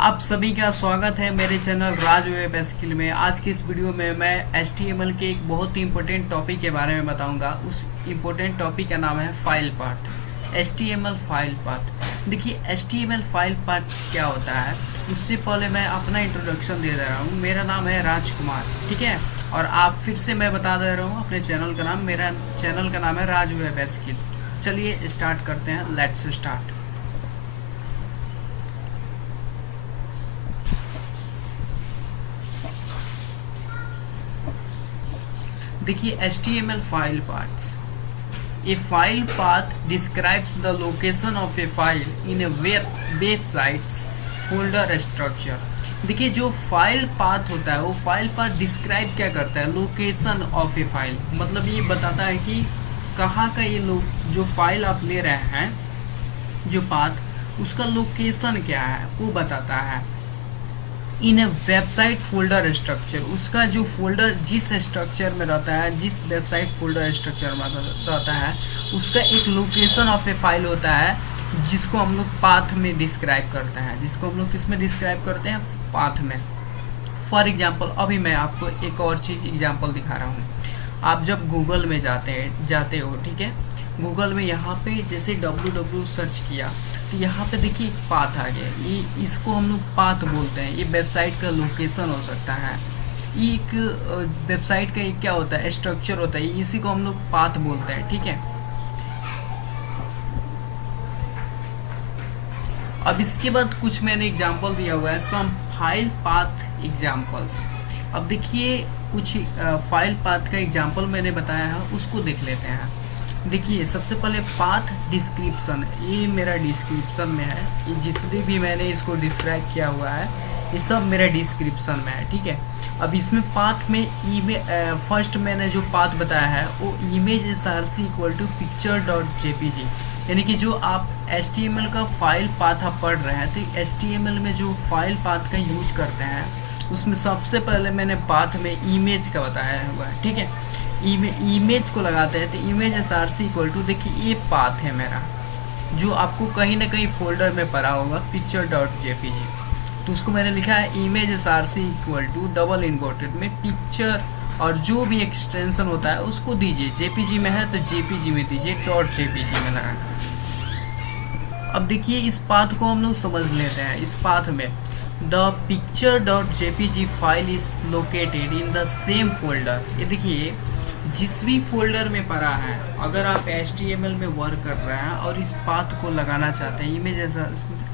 आप सभी का स्वागत है मेरे चैनल राज वेब स्किल में। आज की इस वीडियो में मैं HTML के एक बहुत ही इम्पोर्टेंट टॉपिक के बारे में बताऊंगा। उस इम्पोर्टेंट टॉपिक का नाम है file path. HTML file path. देखिए HTML फाइल पाथ क्या होता है, उससे पहले मैं अपना इंट्रोडक्शन दे रहा हूँ। मेरा नाम है राजकुमार, ठीक है। और आप फिर से मैं बता दे रहा हूँ अपने चैनल का नाम। मेरा चैनल का नाम है राज वेब स्किल। चलिए स्टार्ट करते हैं, लेट्स स्टार्ट। देखिए HTML file paths. A file path describes the location of a file in a website's folder structure. देखिए जो फाइल पाथ होता है वो फाइल पाथ डिस्क्राइब क्या करता है, लोकेशन ऑफ ए फाइल। मतलब ये बताता है कि कहाँ का ये लोग जो फाइल आप ले रहे हैं, जो पाथ उसका लोकेशन क्या है वो बताता है। इन ए वेबसाइट फोल्डर स्ट्रक्चर, उसका जो फोल्डर जिस स्ट्रक्चर में रहता है, जिस वेबसाइट फोल्डर स्ट्रक्चर में रहता है, उसका एक लोकेशन ऑफ ए फाइल होता है जिसको हम लोग पाथ में डिस्क्राइब करते हैं। जिसको हम लोग किस में डिस्क्राइब करते हैं, पाथ में। फॉर एग्जांपल अभी मैं आपको एक और चीज़ एग्जांपल दिखा रहा हूँ। आप जब गूगल में जाते हो, ठीक है। गूगल में यहाँ पे जैसे www सर्च किया तो यहाँ पे देखिए एक पाथ आ गया। ये इसको हम लोग पाथ बोलते हैं। ये वेबसाइट का लोकेशन हो सकता है। ये एक वेबसाइट का एक क्या होता है, स्ट्रक्चर होता है। इसी को हम लोग पाथ बोलते हैं, ठीक है। अब इसके बाद कुछ मैंने एग्जांपल दिया हुआ है, सम फाइल पाथ एग्जांपल्स। अब देखिए कुछ फाइल पाथ का एग्जांपल मैंने बताया है, उसको देख लेते हैं। देखिए सबसे पहले पाथ डिस्क्रिप्शन, ये मेरा डिस्क्रिप्शन में है। ये जितने भी मैंने इसको डिस्क्राइब किया हुआ है ये सब मेरा डिस्क्रिप्शन में है, ठीक है। अब इसमें पाथ में फर्स्ट मैंने जो पाथ बताया है वो image src equal to picture.jpg, यानी कि जो आप HTML का फाइल पाथ आप पढ़ रहे हैं तो HTML में जो फाइल पाथ का यूज करते हैं उसमें सबसे पहले मैंने पाथ में इमेज का बताया हुआ है, ठीक है। इमेज को लगाते हैं तो इमेज src इक्वल टू, देखिए ये पाथ है मेरा जो आपको कहीं ना कहीं फोल्डर में पड़ा होगा picture.jpg, तो उसको मैंने लिखा है image src equal to double inverted में पिक्चर, और जो भी एक्सटेंशन होता है उसको दीजिए। JPG में है तो JPG में दीजिए, .jpg में लगाकर। अब देखिए इस पाथ को हम लोग समझ लेते हैं। इस पाथ में the picture.jpg file is located in the same folder. ये देखिए जिस भी फोल्डर में पड़ा है, अगर आप HTML में वर्क कर रहे हैं और इस पाथ को लगाना चाहते हैं, इमेज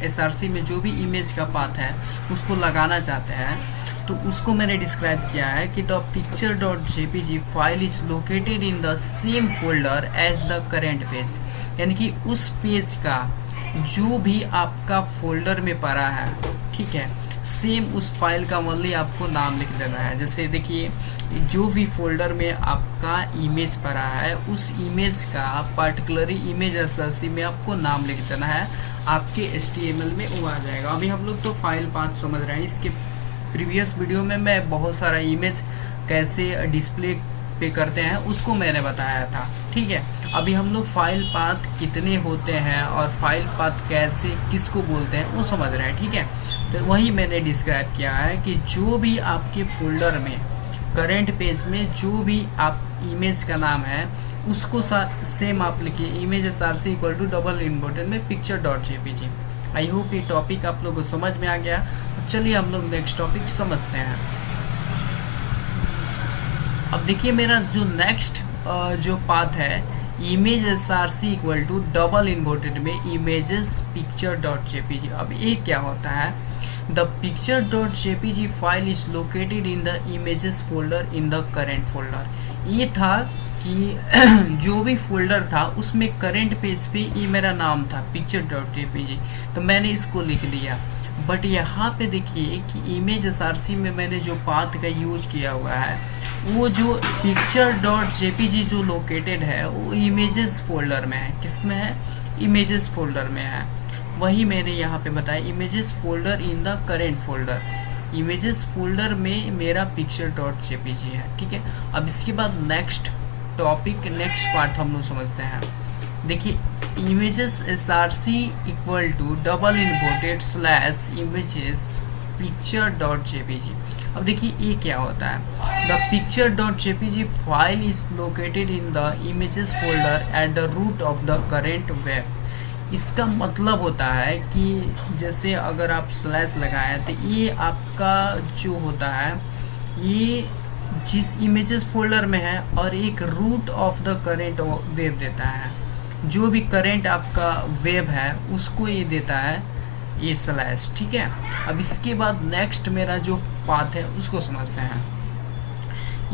src में जो भी इमेज का पाथ है उसको लगाना चाहते हैं, तो उसको मैंने डिस्क्राइब किया है कि the picture.jpg file is located in the same folder as the current page, यानी कि उस पेज का जो भी आपका फोल्डर में पड़ा है, ठीक है, सेम उस फाइल का ओनली आपको नाम लिख देना है। जैसे देखिए जो भी फोल्डर में आपका इमेज पड़ा है उस इमेज का पर्टिकुलरली इमेज src में आपको नाम लिख देना है, आपके HTML में वो आ जाएगा। अभी हम लोग तो फाइल पाथ समझ रहे हैं। इसके प्रीवियस वीडियो में मैं बहुत सारा इमेज कैसे डिस्प्ले पे करते हैं उसको मैंने बताया था, ठीक है। अभी हम लोग फाइल पाथ कितने होते हैं और फाइल पाथ कैसे किसको बोलते हैं वो समझ रहे हैं, ठीक है। तो वही मैंने डिस्क्राइब किया है कि जो भी आपके फोल्डर में करेंट पेज में जो भी आप इमेज का नाम है उसको सेम आप लिखिए, image src equal to double inverted में picture.jpg। आई होप ये टॉपिक आप लोगों को समझ में आ गया। तो चलिए हम लोग नेक्स्ट टॉपिक समझते हैं। अब देखिए मेरा जो नेक्स्ट जो पाथ है, image src equal to double inverted में इमेजेस picture.jpg। अब ये क्या होता है, the picture.jpg file is located in the images folder in the current folder. ये था कि जो भी फोल्डर था उसमें करेंट पेज पे ये मेरा नाम था picture.jpg, तो मैंने इसको लिख दिया। बट यहाँ पे देखिए कि इमेज src में मैंने जो पाथ का यूज किया हुआ है वो जो picture.jpg जो लोकेटेड है वो इमेजेस फोल्डर में है। किस में है, इमेजेस फोल्डर में है। वही मैंने यहाँ पे बताया, images folder in the current folder. Images folder में मेरा picture.jpg है, ठीक है। अब इसके बाद नेक्स्ट टॉपिक, नेक्स्ट पार्ट हम लोग समझते हैं। देखिए images src equal to double inverted slash images picture dot JPG. अब देखिए ये क्या होता है, the picture dot JPG file is located in the images folder at the root of the current web. इसका मतलब होता है कि जैसे अगर आप स्लैश लगाएं तो ये आपका जो होता है ये जिस इमेजेस फोल्डर में है और एक root of the current web देता है, जो भी करेंट आपका वेब है उसको ये देता है ये स्लैश, ठीक है। अब इसके बाद नेक्स्ट मेरा जो पाथ है उसको समझते हैं।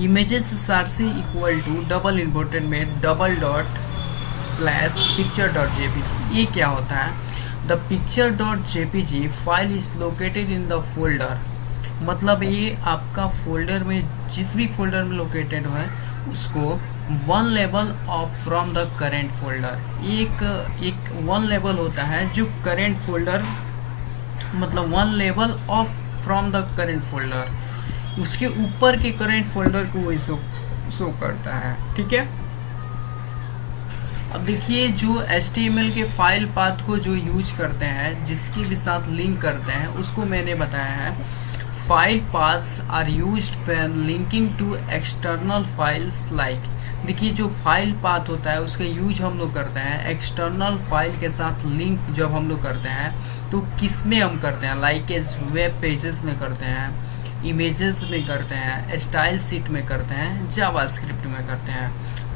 Images src equal to double inverted में double dot slash picture dot JPG. ये क्या होता है, the picture dot JPG file is located in the folder, मतलब ये आपका फोल्डर में जिस भी फोल्डर में लोकेटेड है उसको one level of from the current folder. एक वन लेवल होता है जो करेंट फोल्डर, मतलब one level of from the current folder, उसके ऊपर के करेंट फोल्डर को वही शो करता है, ठीक है। अब देखिए जो HTML के फाइल पाथ को जो यूज करते हैं, जिसके भी साथ लिंक करते हैं, उसको मैंने बताया है file paths are used when linking to external files like. देखिए जो फाइल पाथ होता है उसका यूज हम लोग करते हैं एक्सटर्नल फाइल के साथ लिंक जब हम लोग करते हैं तो किस में हम करते हैं, लाइक एज वेब पेजेस में करते हैं, इमेजेस में करते हैं, स्टाइल शीट में करते हैं, जावास्क्रिप्ट में करते हैं।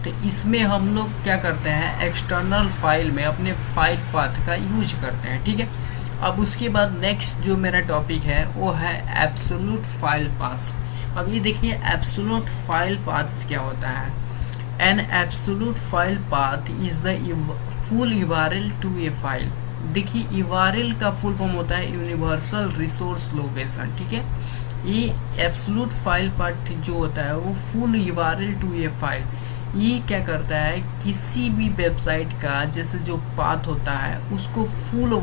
तो इसमें हम लोग क्या करते हैं एक्सटर्नल फाइल में अपने फाइल पाथ का यूज करते हैं, ठीक है। अब उसके बाद नेक्स्ट जो मेरा टॉपिक है वो है एब्सोल्यूट फाइल पाथ्स। अब ये देखिए एब्सोल्यूट फाइल पाथ्स क्या होता है। An absolute file path is the full URL to a file. देखिए URL का फुल फॉर्म होता है यूनिवर्सल रिसोर्स लोकेशन, ठीक है। ये एब्सोल्यूट फाइल पाथ जो होता है वो full URL to a file, ये क्या करता है किसी भी वेबसाइट का जैसे जो पाथ होता है उसको फुल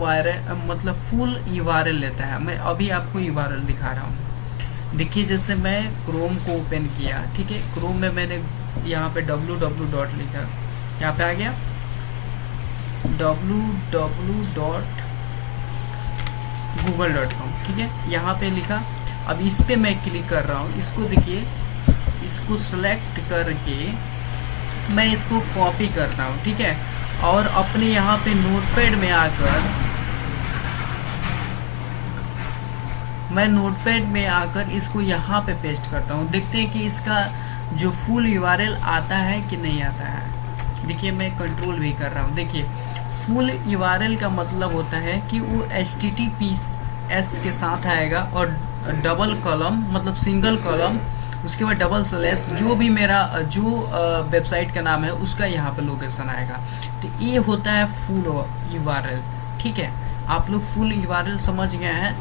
मतलब फुल URL लेता है। मैं अभी आपको URL दिखा रहा हूँ। देखिए जैसे मैं क्रोम को ओपन किया, ठीक है, क्रोम में मैंने यहाँ पे www डॉट लिखा, यहाँ पे आ गया www.google.com, ठीक है, यहाँ पे लिखा। अब इस पे मैं क्लिक कर रहा हूँ, इसको देखिए, इसको सेलेक्ट करके मैं इसको कॉपी करता हूँ, ठीक है, और अपने यहाँ पे नोटपैड में आकर इसको यहाँ पे पेस्ट करता हूँ। देखते हैं कि इसका जो फुल URL आता है कि नहीं आता है। देखिए मैं कंट्रोल भी कर रहा हूँ। देखिए फुल URL का मतलब होता है कि वो HTTPS के साथ आएगा और डबल कॉलम मतलब सिंगल कॉलम, उसके बाद डबल स्लैश, जो भी मेरा जो वेबसाइट का नाम है उसका यहाँ पे लोकेशन आएगा। तो ये होता है फुल URL, ठीक है। आप लोग फुल URL समझ गए हैं,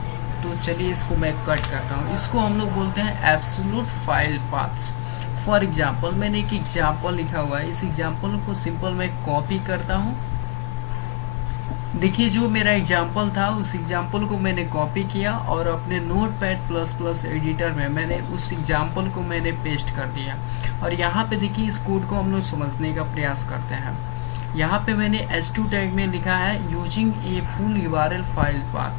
तो चलिए इसको मैं कट करता हूँ। इसको हम लोग बोलते हैं absolute file paths. For example मैंने एक एग्जाम्पल लिखा हुआ है, इस एग्जाम्पल को सिंपल मैं कॉपी करता हूँ। देखिए जो मेरा एग्जाम्पल था उस एग्जाम्पल को मैंने कॉपी किया और अपने नोटपैड++ एडिटर में मैंने उस एग्जाम्पल को मैंने पेस्ट कर दिया। और यहाँ पे देखिए इस कोड को हम लोग समझने का प्रयास करते हैं। यहाँ पे मैंने S2 टैग में लिखा है using a full URL file path,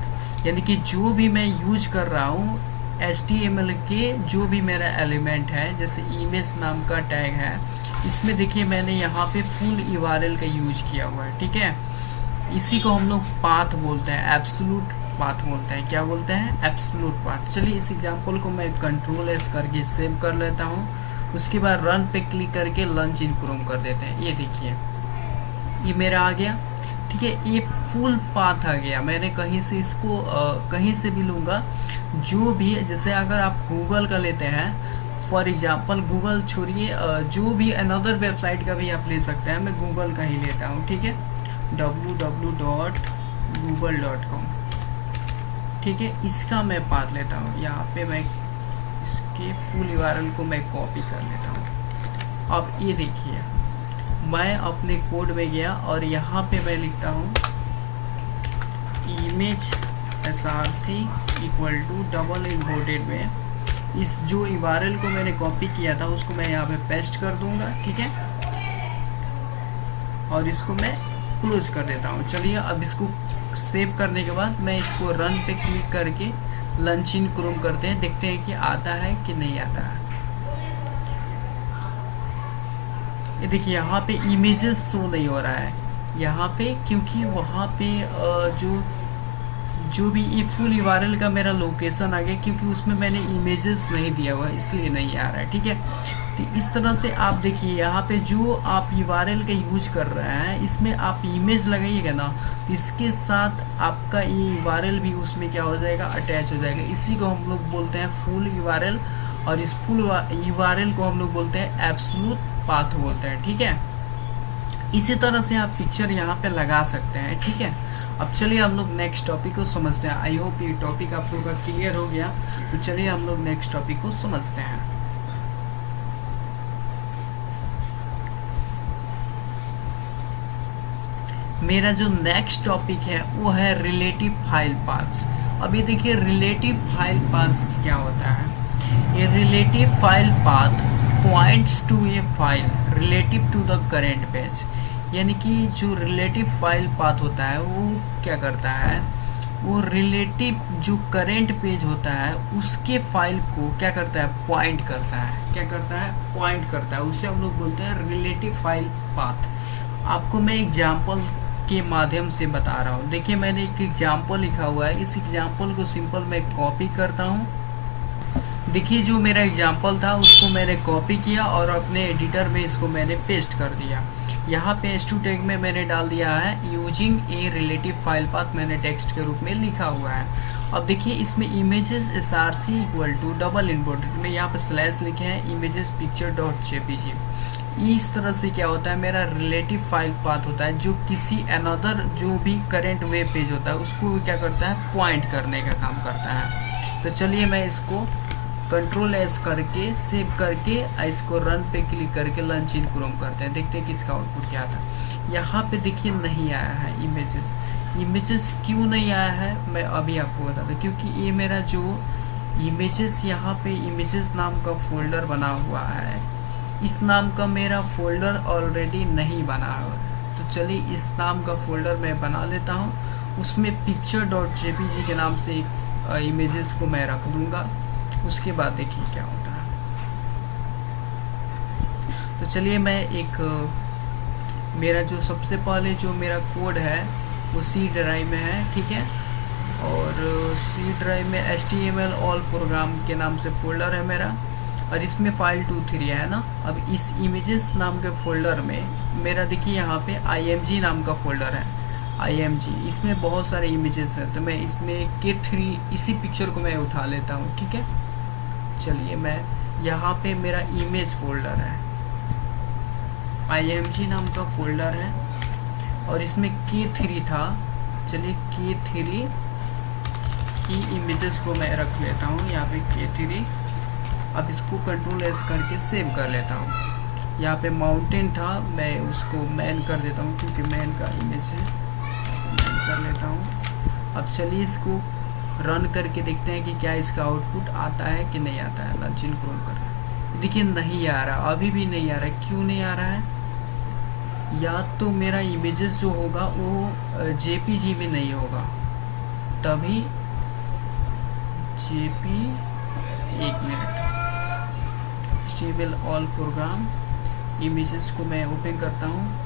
यानी कि जो भी मैं यूज कर रहा हूँ HTML के जो भी मेरा एलिमेंट है, जैसे इमेज नाम का टैग है, इसमें देखिए मैंने यहाँ पे फुल URL का यूज किया हुआ है, ठीक है। इसी को हम लोग पाथ बोलते हैं, एब्सोल्यूट पाथ बोलते हैं। क्या बोलते हैं? Absolute path. चलिए इस एग्जाम्पल को मैं Ctrl+S करके सेव कर लेता हूँ। उसके बाद रन पे क्लिक करके लॉन्च इन क्रोम कर देते हैं। ये देखिए ये मेरा आ गया, ठीक है, ये फुल पाथ आ गया। मैंने कहीं से इसको कहीं से भी लूँगा, जो भी जैसे अगर आप गूगल का लेते हैं फॉर एग्जांपल, गूगल छोड़िए, जो भी अनदर वेबसाइट का भी आप ले सकते हैं, मैं गूगल का ही लेता हूँ, ठीक है, www.google.com, ठीक है। इसका मैं पाथ लेता हूँ, यहाँ पे मैं इसके फुल URL को मैं कॉपी कर लेता हूँ। अब ये देखिए मैं अपने कोड में गया और यहाँ पे मैं लिखता हूँ image src equal to double inverted में इस जो URL को मैंने कॉपी किया था उसको मैं यहाँ पे पेस्ट कर दूंगा, ठीक है। और इसको मैं क्लोज कर देता हूँ। चलिए अब इसको सेव करने के बाद मैं इसको रन पे क्लिक करके लॉन्च इन क्रोम करते हैं, देखते हैं कि आता है कि नहीं आता है। ये देखिए यहाँ पे इमेजेस शो नहीं हो रहा है यहाँ पे, क्योंकि वहाँ पे जो भी ये फुल यूआरएल का मेरा लोकेशन आ गया, क्योंकि उसमें मैंने इमेजेस नहीं दिया हुआ इसलिए नहीं आ रहा है। ठीक है, तो इस तरह से आप देखिए यहाँ पे जो आप यूआरएल का यूज कर रहे हैं इसमें आप इमेज लगाइएगा ना, तो इसके साथ आपका ये यूआरएल भी उसमें क्या हो जाएगा, अटैच हो जाएगा। इसी को हम लोग बोलते हैं फुल यूआरएल, और इस फुल यूआरएल को हम लोग बोलते हैं एब्सोल्यूट पाथ बोलते हैं। ठीक है, इसी तरह से आप पिक्चर यहाँ पे लगा सकते हैं। ठीक है, अब चलिए हम लोग नेक्स्ट टॉपिक को समझते हैं। आई होप ये टॉपिक आप लोगों का क्लियर हो गया, तो चलिए हम लोग नेक्स्ट टॉपिक को समझते हैं। मेरा जो नेक्स्ट टॉपिक है वो है रिलेटिव फाइल पाथ्स। अभी देखिए रिलेटिव फाइल पाथ्स क्या होता है। ये relative file path points to a file relative to the current page, यानी कि जो रिलेटिव फाइल पाथ होता है वो क्या करता है, वो रिलेटिव जो करेंट पेज होता है उसके फाइल को क्या करता है, पॉइंट करता है। क्या करता है, पॉइंट करता है। उसे हम लोग बोलते हैं रिलेटिव फाइल पाथ। आपको मैं एग्जाम्पल के माध्यम से बता रहा हूँ। देखिए मैंने एक एग्जाम्पल लिखा हुआ है, इस एग्जाम्पल को सिंपल मैं कॉपी करता हूँ। देखिए जो मेरा एग्जाम्पल था उसको मैंने कॉपी किया और अपने एडिटर में इसको मैंने पेस्ट कर दिया। यहाँ पे एच2 टैग में मैंने डाल दिया है using a relative file path, मैंने टेक्स्ट के रूप में लिखा हुआ है। अब देखिए इसमें images src equal to double input में यहाँ पे स्लैश लिखे हैं इमेजेस पिक्चर डॉट जेपीजी। इस तरह से क्या होता है, मेरा रिलेटिव फाइल पाथ होता है जो किसी अनदर जो भी करेंट वेब पेज होता है उसको क्या करता है, पॉइंट करने का काम करता है। तो चलिए मैं इसको कंट्रोल एस करके सेव करके इसको रन पे क्लिक करके लॉन्च इन क्रोम करते हैं, देखते हैं कि इसका आउटपुट क्या था। यहाँ पे देखिए नहीं आया है इमेजेस क्यों नहीं आया है मैं अभी आपको बता दूँ, क्योंकि ये मेरा जो इमेजेस यहाँ पे इमेजेस नाम का फोल्डर बना हुआ है, इस नाम का मेरा फोल्डर ऑलरेडी नहीं बना हुआ। तो चलिए इस नाम का फोल्डर मैं बना लेता हूँ, उसमें पिक्चर डॉट जेपीजी के नाम से एक इमेजेस को मैं रख दूँगा। उसके बाद देखिए क्या होता है। तो चलिए मैं एक मेरा जो सबसे पहले जो मेरा कोड है वो सी ड्राइव में है। ठीक है, और सी ड्राइव में HTML ऑल प्रोग्राम के नाम से फोल्डर है मेरा, और इसमें फाइल 2-3 है ना। अब इस इमेजेस नाम के फोल्डर में मेरा देखिए यहाँ पे IMG नाम का फोल्डर है, IMG, इसमें बहुत सारे इमेजेस हैं। तो मैं इसमें K3 इसी पिक्चर को मैं उठा लेता हूँ। ठीक है, चलिए मैं यहाँ पे मेरा इमेज फोल्डर है, IMG नाम का फोल्डर है, और इसमें K3 था। चलिए K3 की इमेजेस को मैं रख लेता हूँ यहाँ पे K3। अब इसको कंट्रोल एस करके सेव कर लेता हूँ। यहाँ पे माउंटेन था, मैं उसको मैन कर देता हूँ क्योंकि मैन का इमेज है, मैन कर लेता हूँ। अब चलिए इसको रन करके देखते हैं कि क्या इसका आउटपुट आता है कि नहीं आता है। लॉन्च इन क्रोम कर रहा है, देखिए नहीं आ रहा, अभी भी नहीं आ रहा है। क्यों नहीं आ रहा है, या तो मेरा इमेजेस जो होगा वो जेपीजी में नहीं होगा, तभी एक minute, stable all programme images को मैं ओपन करता हूँ।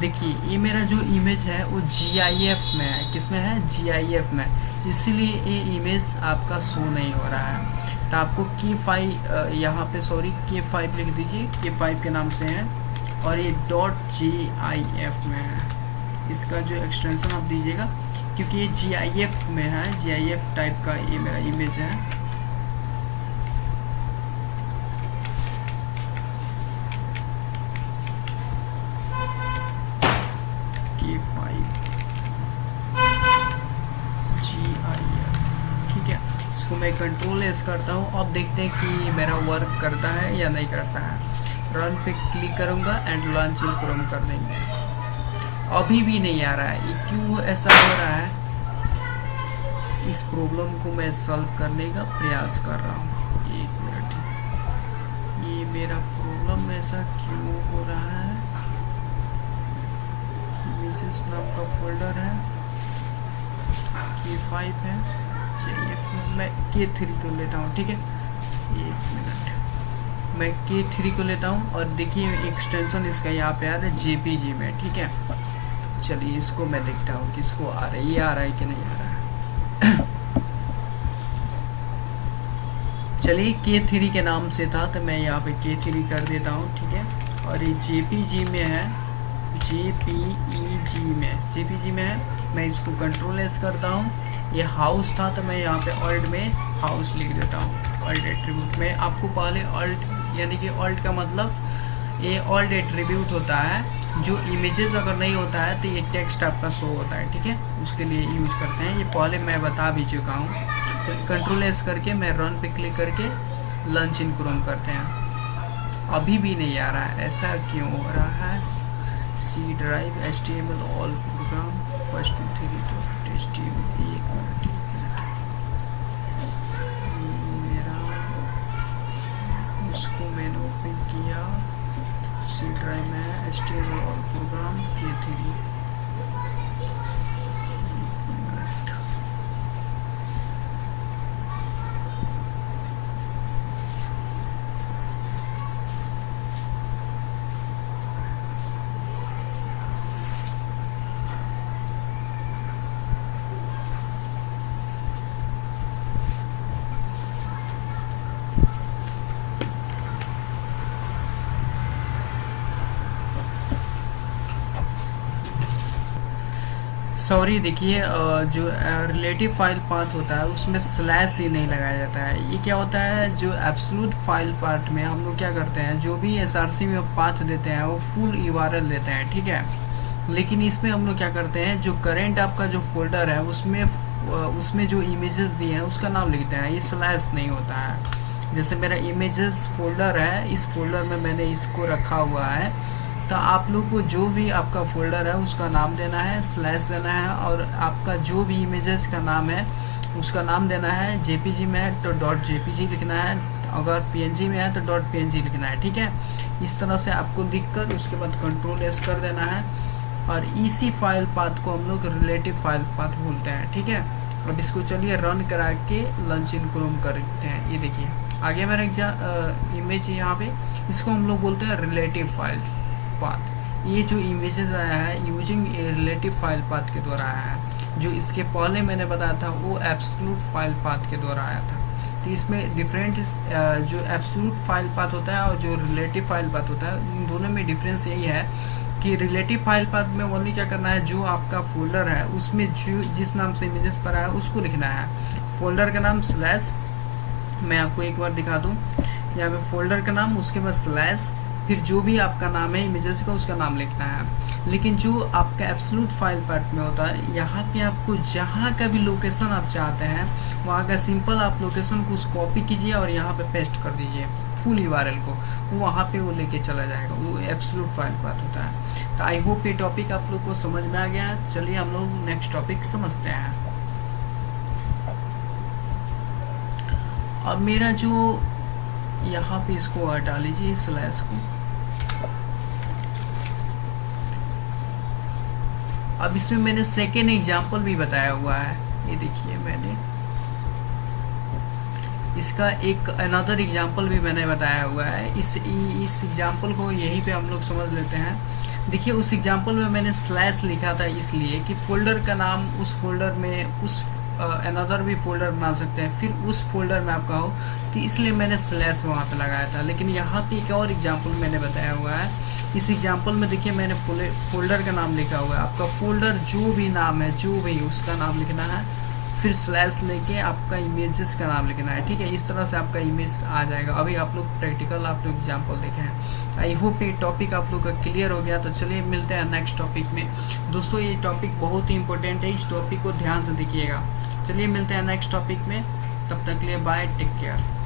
देखिए ये मेरा जो इमेज है वो GIF में है, किसमें है, GIF में, इसीलिए ये इमेज आपका शो नहीं हो रहा है। तो आपको K5 यहाँ पे K5 लिख दीजिए, K5 के नाम से है, और ये .gif में है। इसका जो एक्सटेंशन आप दीजिएगा, क्योंकि ये GIF में है, GIF टाइप का ये मेरा इमेज है। मैं कंट्रोल एस करता हूँ। अब देखते हैं कि मेरा वर्क करता है या नहीं करता है। रन पे क्लिक करूँगा एंड लॉन्च इन क्रोम कर देंगे। अभी भी नहीं आ रहा है, ये क्यों ऐसा हो रहा है, इस प्रॉब्लम को मैं सॉल्व करने का प्रयास कर रहा हूँ। एक मिनट, ये मेरा प्रॉब्लम ऐसा क्यों हो रहा है। इमेजेस नाम का फोल्डर है, K5 है। चलिए फिर मैं K3 को लेता हूँ, ठीक है। एक मिनट, मैं K3 को लेता हूँ और देखिए एक्सटेंशन इसका यहाँ पे आ रहा है JPG में, ठीक है। चलिए इसको मैं देखता हूँ किसको आ रहा है, ये आ रहा है कि नहीं आ रहा है। चलिए K3 के नाम से था तो मैं यहाँ पे K3 कर देता हूँ, ठीक है। और ये JPG में है, JPG में है। मैं इसको कंट्रोल एस करता हूँ। ये हाउस था तो मैं यहाँ पे ऑल्ट में हाउस लिख देता हूँ। ऑल्ट एट्रीब्यूट में आपको पहले ऑल्ट यानी कि ऑल्ट का मतलब ये ऑल्ट एट्रीब्यूट होता है। जो इमेजेस अगर नहीं होता है तो ये टेक्स्ट आपका शो होता है, ठीक है, उसके लिए यूज करते हैं। ये पहले मैं बता भी चुका हूँ। तो कंट्रोल एस करके मैं रन पे क्लिक करके लॉन्च इन क्रोम करते हैं। अभी भी नहीं आ रहा है, ऐसा क्यों हो रहा है। C drive HTML all program first 2 3 तो HTML एक मिनट मेरा उसको मैंने ओपन किया। सी ड्राइव में HTML all programme K3 sorry. देखिए जो रिलेटिव फाइल पाथ होता है उसमें स्लैश ही नहीं लगाया जाता है। ये क्या होता है, जो एब्सोल्यूट फाइल पार्ट में हम लोग क्या करते हैं, जो भी SRC में पाथ देते हैं वो फुल URL देते हैं, ठीक है। लेकिन इसमें हम लोग क्या करते हैं, जो करेंट आपका जो फोल्डर है उसमें जो इमेजेस दिए हैं उसका नाम लिखते हैं। ये स्लैश नहीं होता है। जैसे मेरा इमेजेस फोल्डर है, इस फोल्डर में मैंने इसको रखा हुआ है, तो आप लोग को जो भी आपका फोल्डर है उसका नाम देना है, स्लैश देना है, और आपका जो भी इमेजेस का नाम है उसका नाम देना है। JPG में है तो .jpg लिखना है, अगर PNG में है तो .png लिखना है, ठीक है। इस तरह से आपको लिखकर उसके बाद कंट्रोल एस कर देना है। और इसी फाइल पाथ को हम लोग रिलेटिव फाइल पाथ बोलते हैं, ठीक है। अब इसको चलिए रन करा के लॉन्च इन क्रोम करते हैं। ये देखिए आगे मेरा इमेज यहाँ पे, इसको हम लोग बोलते हैं रिलेटिव फाइल पाथ। ये जो इमेजेस आया है यूजिंग रिलेटिव फाइल पाथ के द्वारा आया है। जो इसके पहले मैंने बताया था वो एब्सोल्यूट फाइल पाथ के द्वारा आया था। तो इसमें डिफरेंट जो एब्सोल्यूट फाइल पाथ होता है और जो रिलेटिव फाइल पाथ होता है, इन दोनों में डिफरेंस यही है कि रिलेटिव फाइल पाथ में ओनली क्या करना है, जो आपका फोल्डर है उसमें जो जिस नाम से इमेजेस पर आया उसको लिखना है। फोल्डर का नाम स्लैश, मैं आपको एक बार दिखा दूँ, यहाँ पे फोल्डर का नाम, उसके बाद स्लैश, फिर जो भी आपका नाम है इमेजेस का उसका नाम लिखना है। लेकिन जो आपका एब्सोल्यूट फाइल पार्ट में होता है, यहाँ पे आपको जहाँ का भी लोकेशन आप चाहते हैं वहाँ का सिंपल आप लोकेशन को कॉपी कीजिए और यहाँ पे पेस्ट कर दीजिए फुल URL को, वो वहाँ पे वो लेके चला जाएगा। वो एब्सोल्यूट फाइल पार्ट होता है। तो आई होप ये टॉपिक आप लोग को समझ में आ गया। चलिए हम लोग नेक्स्ट टॉपिक समझते हैं। अब मेरा जो यहाँ पे इसको हटा लीजिए स्लैश को। अब इसमें मैंने सेकेंड एग्जाम्पल भी बताया हुआ है। ये देखिए मैंने इसका एक अनदर एग्जाम्पल भी मैंने बताया हुआ है। इस एग्जाम्पल को यहीं पे हम लोग समझ लेते हैं। देखिए उस एग्जाम्पल में मैंने स्लैश लिखा था इसलिए कि फोल्डर का नाम उस फोल्डर में उस अनदर भी फोल्डर बना सकते हैं, फिर उस फोल्डर में आपका हो, तो इसलिए मैंने स्लैश वहाँ पे लगाया था। लेकिन यहाँ पे एक और एग्जाम्पल मैंने बताया हुआ है। इस एग्जाम्पल में देखिए मैंने फोल्डर का नाम लिखा हुआ है। आपका फोल्डर जो भी नाम है, जो भी उसका नाम लिखना है, फिर स्लैश लेके आपका इमेजेस का नाम लिखना है, ठीक है। इस तरह से आपका इमेज आ जाएगा। अभी आप लोग प्रैक्टिकल आप लोग एग्जाम्पल देखे हैं। आई होप ये टॉपिक आप लोग का क्लियर हो गया। तो चलिए मिलते हैं नेक्स्ट टॉपिक में। दोस्तों ये टॉपिक बहुत ही इंपॉर्टेंट है, इस टॉपिक को ध्यान से देखिएगा। चलिए मिलते हैं नेक्स्ट टॉपिक में, तब तक के लिए बाय, टेक केयर।